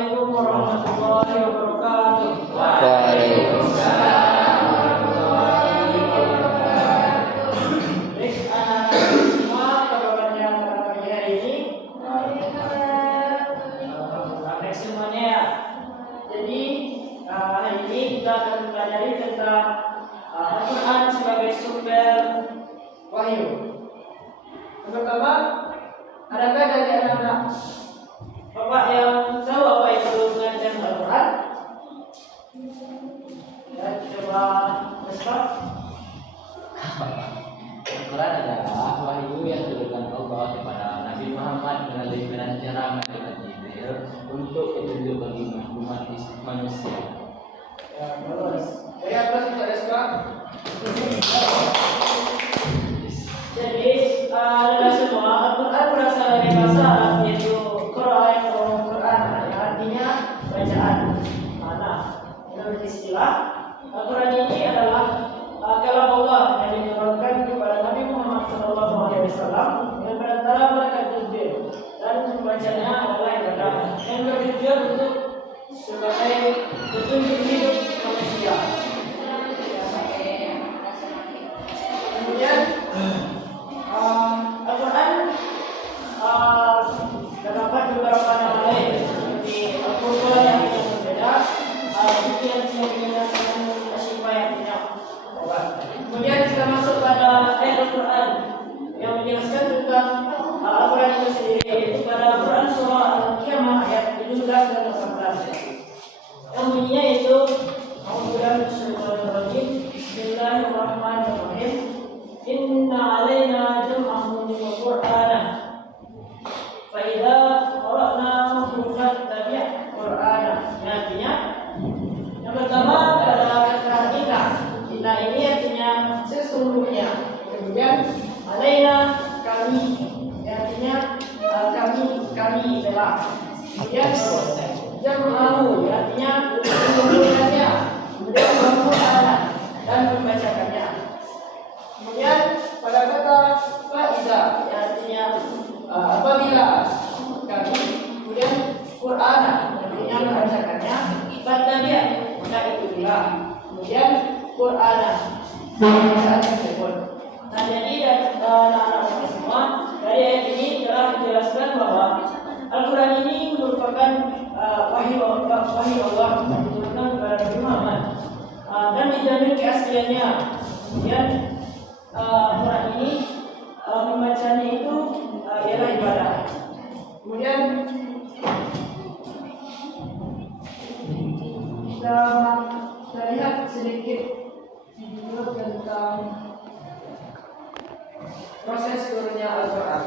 Assalamualaikum warahmatullahi wabarakatuh. Waalaikumsalam. Baik, anak-anak semua, kabarnya pada pagi hari ini. Baik semuanya ya. Jadi hari ini kita akan mempelajari tentang Al-Quran sebagai sumber wahyu. Yang pertama, adakah dari anak-anak Bapak yang tahu apa itu pengajian Al-Quran? Ya, coba stop. Al-Quran adalah wahyu yang diturunkan Allah kepada Nabi Muhammad melalui penjara malaikat Jibril untuk petunjuk bagi umat manusia. Ya, terus. Dari atas kita stop. Jadi, adalah semua Al-Quran berasal dari bahasa Arab, yaitu Quran, yang artinya bacaan. Mana? Menurut istilah, Al-Quran ini adalah kalam Allah yang diturunkan kepada Nabi Muhammad SAW yang berantara malaikat Jibril, dan membacanya adalah ibadah yang bertujuan untuk sebagai petunjuk hidup manusia. Kemudian Al-Quran terdapat beberapa nama lain seperti Al-Furqan yang tidak berbeda, Al-Baqiyah yang berbeda dengan Asy-Syifa yang tidak obat. Kemudian kita masuk pada ayat Al-Quran yang menjelaskan tentang Al-Quran itu sendiri, yaitu pada Al-Quran surah Al-Qiyamah ayat 17 dan 18 yang bunyinya itu Bismillahirrahmanirrahim. Inna alaina jam'ahu wa qur'anah fa idza qara'nahu fattabi' qur'anah. Artinya yang pertama adalah kata inna ini artinya sesungguhnya. Kemudian alaina kami, artinya kami telah. Kemudian jam'ahu artinya mengumpulkannya. Kemudian Qur'anah dan membacakannya. Kemudian pada kata faiza artinya apabila kami, kemudian Quran artinya membacakannya, fattabi' maka ikutilah, kemudian Quran bacaan tersebut. Nah, jadi anak-anak semua, dari ayat ini telah dijelaskan bahwa Al-Quran ini merupakan wahyu Allah yang diturunkan kepada Nabi Muhammad dan dijamin keasliannya. Kemudian Al-Quran ini membacanya itu ialah ibadah. Kemudian kita lihat sedikit video tentang proses turunnya Al-Quran.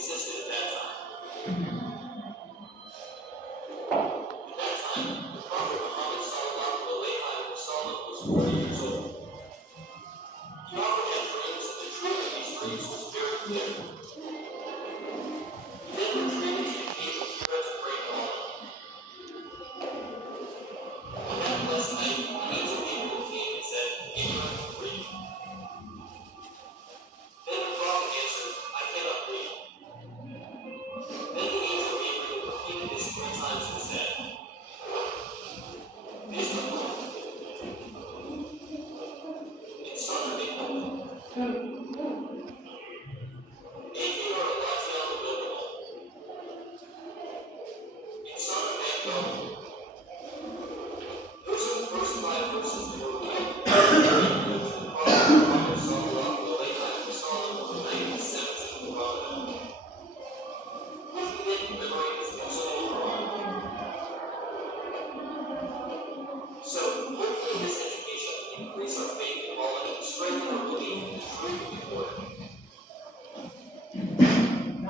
Existed at that time.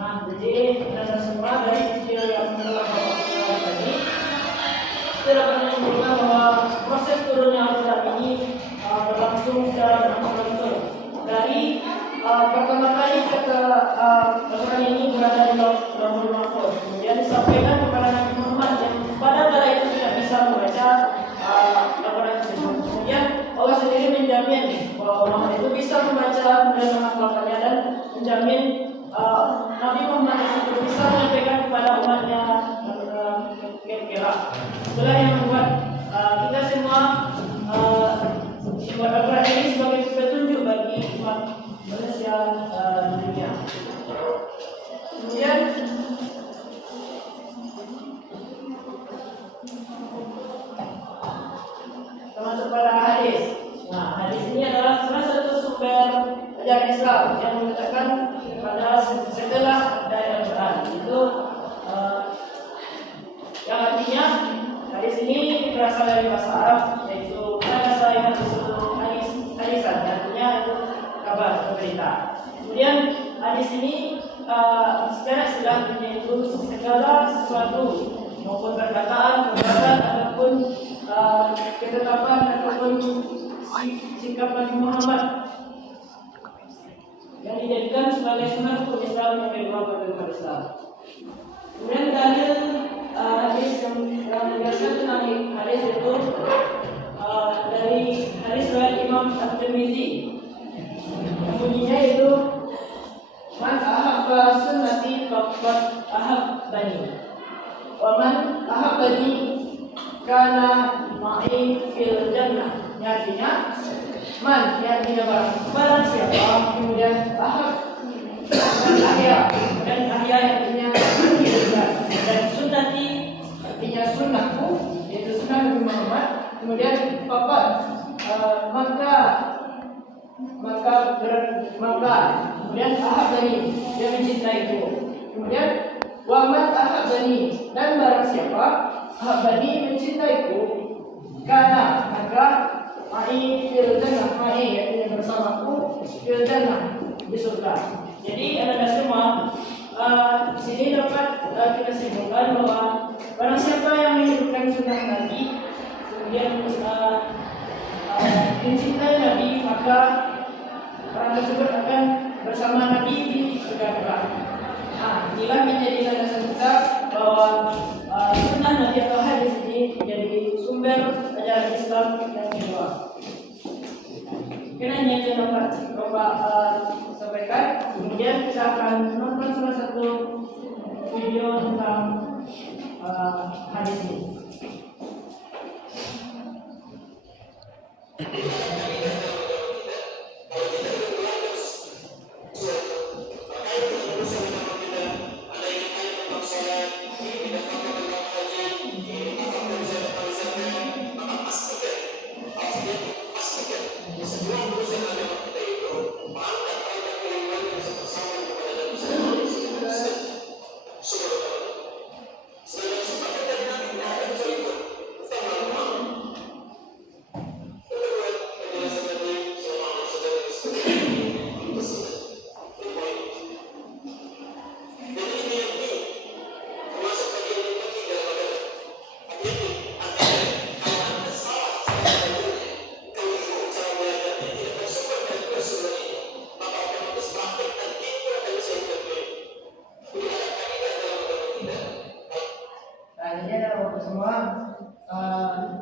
Nah, jadi kita semua dari video yang telah kita tadi kita dapat menyimpulkan bahwa proses turunnya Al-Quran ini berlangsung secara berunsur dari pertama kali kata Al-Quran ini berada di Lauhul Mahfuz, kemudian disampaikan kepada Nabi Muhammad yang pada kala itu tidak bisa membaca Al-Quran tersebut. Kemudian Allah sendiri menjamin bahwa Muhammad itu bisa membaca dan menghafalkannya, dan menjamin Nabi Muhammad tersebut bisa menyampaikan kepada umatnya kira-kira. Itulah yang membuat kita semua membuat Al-Quran ini sebagai petunjuk bagi umat manusia di dunia. Kemudian termasuk pada hadis. Nah, hadis ini adalah salah satu sumber ajaran Islam yang mengatakan pada setelah dari Al-Quran itu yang artinya hadis ini berasal dari bahasa Arab, yaitu bahasa yang disebut hadisan, artinya itu kabar atau berita. Kemudian hadis ini secara istilah yaitu segala sesuatu maupun perkataan, perbuatan ataupun ketetapan ataupun sikap Nabi Muhammad yang dijadikan sebagai sunnah hukum Islam yang kedua bagi umat Islam. Kemudian dalil hadis yang menjelaskan tentang hadis itu dari hadis riwayat Imam At-Tirmidzi yang bunyinya itu man ahabba sunnati faqad ahabbani wa man ahabbani kana ma'i fil jannah. Artinya man, artinya barang siapa, kemudian ahab dan ahya, dan ahya artinya dan sunnati artinya sunnahku, yaitu sunnah Nabi Muhammad. Kemudian faqad maka kemudian ahabbani, dia mencintaiku. Kemudian wa man ahabbani, dan barang siapa ahabbani mencintaiku, karena maka ma'i fil jannah, ma'i artinya bersamaku, fil jannah di surga. Jadi anda semua di sini dapat kita simpulkan bahwa barang siapa yang menghidupkan sunnah Nabi, kemudian mencintai Nabi, maka orang tersebut akan bersama Nabi di surga kelak. Nah, inilah menjadi landasan kita bahwa sunnah Nabi atau hadis ini menjadi sumber ajaran Islam yang kedua. Mungkin hanya yang dapat Bapak sampaikan. Kemudian kita akan menonton salah satu video tentang hadis ini.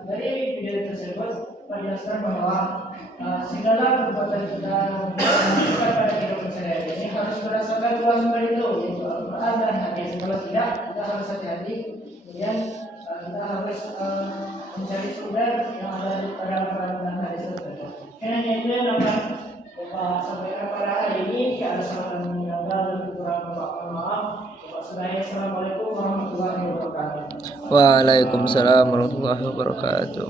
Dari video tersebut menjelaskan bahwa segala perbuatan kita pada kehidupan sehari-hari ini harus berdasarkan dua sumber itu, yaitu Al-Quran dan hadis. Kalau tidak, kita harus hati-hati. Kemudian kita harus mencari sumber yang ada pada Al-Quran dan hadis tersebut. Karena itu yang dapat Bapak sampaikan pada hari ini. Jika ada salah dan meninggalkan dan kurang, Bapak maaf. Bapak Sudahi, Assalamualaikum warahmatullahi wabarakatuh. Waalaikumsalam warahmatullahi wabarakatuh.